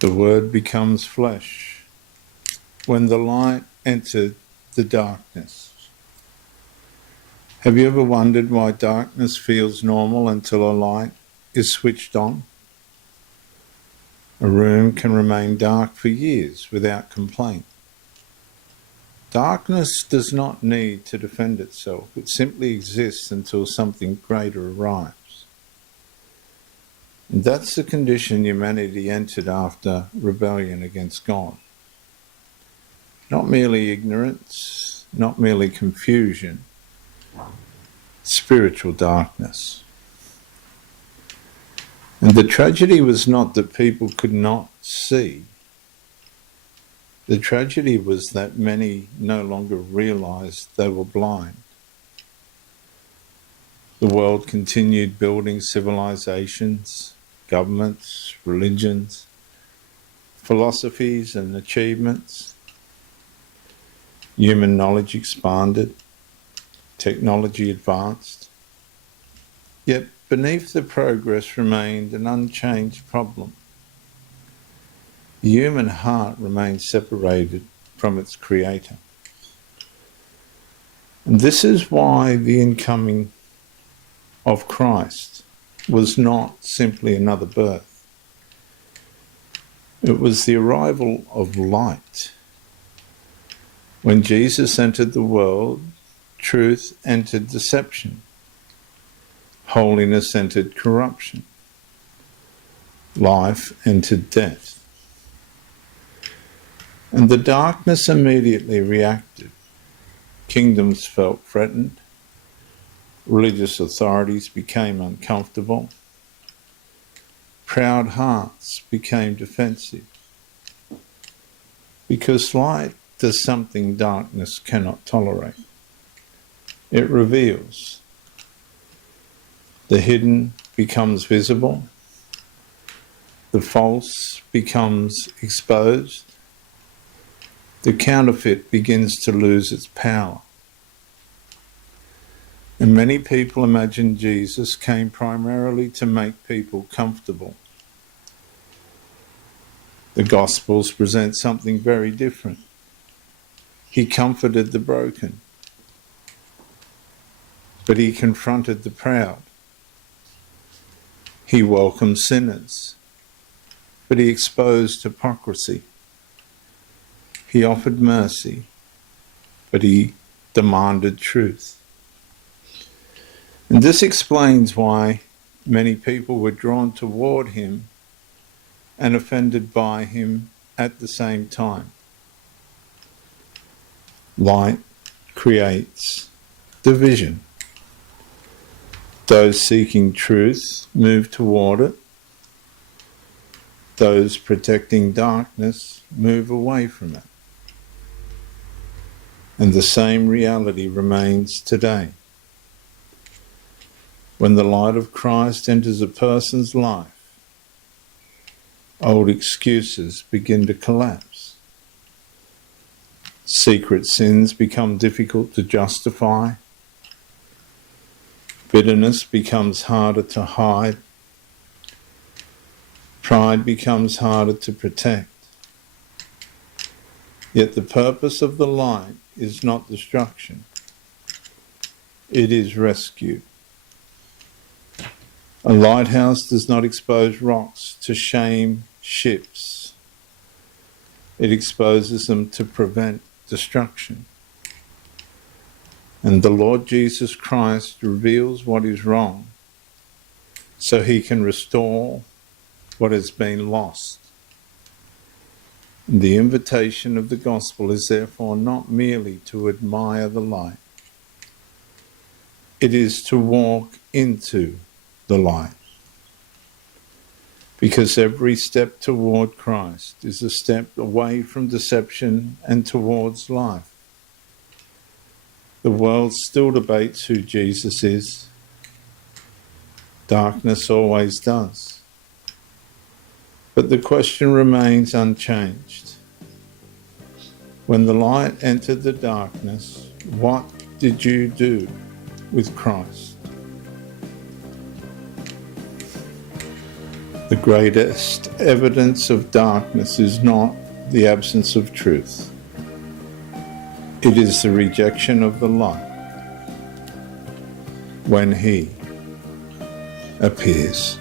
The Word becomes flesh. When the light entered the darkness. Have you ever wondered why darkness feels normal until a light is switched on? A room can remain dark for years without complaint. Darkness does not need to defend itself. It simply exists until something greater arrives. And that's the condition humanity entered after rebellion against God. Not merely ignorance, not merely confusion, spiritual darkness. And the tragedy was not that people could not see. The tragedy was that many no longer realized they were blind. The world continued building civilizations, governments, religions, philosophies and achievements. Human knowledge expanded, technology advanced. Yet beneath the progress remained an unchanged problem. The human heart remained separated from its creator. And this is why the incoming of Christ was not simply another birth. It was the arrival of light. When Jesus entered the world, truth entered deception. Holiness entered corruption. Life entered death. And the darkness immediately reacted. Kingdoms felt threatened. Religious authorities became uncomfortable. Proud hearts became defensive. Because light does something darkness cannot tolerate. It reveals. The hidden becomes visible. The false becomes exposed. The counterfeit begins to lose its power. And many people imagine Jesus came primarily to make people comfortable. The Gospels present something very different. He comforted the broken, but he confronted the proud. He welcomed sinners, but he exposed hypocrisy. He offered mercy, but he demanded truth. And this explains why many people were drawn toward him and offended by him at the same time. Light creates division. Those seeking truth move toward it. Those protecting darkness move away from it. And the same reality remains today. When the light of Christ enters a person's life, old excuses begin to collapse. Secret sins become difficult to justify. Bitterness becomes harder to hide. Pride becomes harder to protect. Yet the purpose of the light is not destruction. It is rescue. A lighthouse does not expose rocks to shame ships. It exposes them to prevent destruction. And the Lord Jesus Christ reveals what is wrong so he can restore what has been lost. The invitation of the gospel is therefore not merely to admire the light. It is to walk into the light. Because every step toward Christ is a step away from deception and towards life. The world still debates who Jesus is. Darkness always does. But the question remains unchanged. When the light entered the darkness, what did you do with Christ? The greatest evidence of darkness is not the absence of truth. It is the rejection of the light when he appears.